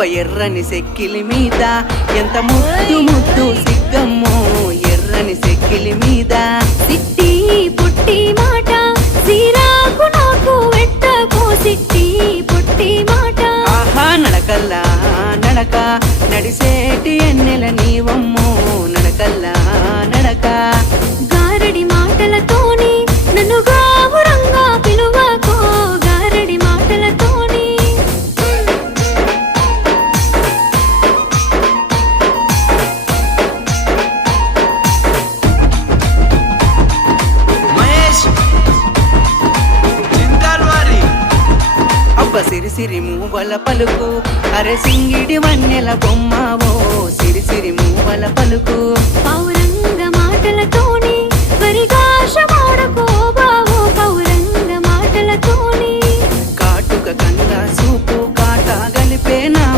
అబ్బ ఎర్రని సెక్కిలి మీద ఎంత ముద్దు ముద్దు సిగ్గమ్మో ఎర్రని సెక్కిలి మీద సిట్టి పుట్టి మాట సిరాకు నాకు వెట్టకో సిట్టి పుట్టి మాట ఆహా నడకల్లా నడక నడిసేటి ఎన్నెల నీవమ్మో నడకల్లా నడక గారడి మాటలతోని నన్ను గావురంగా పిలువకో గారడి మాటలతోని మహేష్ చింతాల్వారి అబ్బ సిరిసిరి మూవల పలుకు అరే సింగిడి వన్నెల బొమ్మవో సిరిసిరి మూవల పలుకు పావు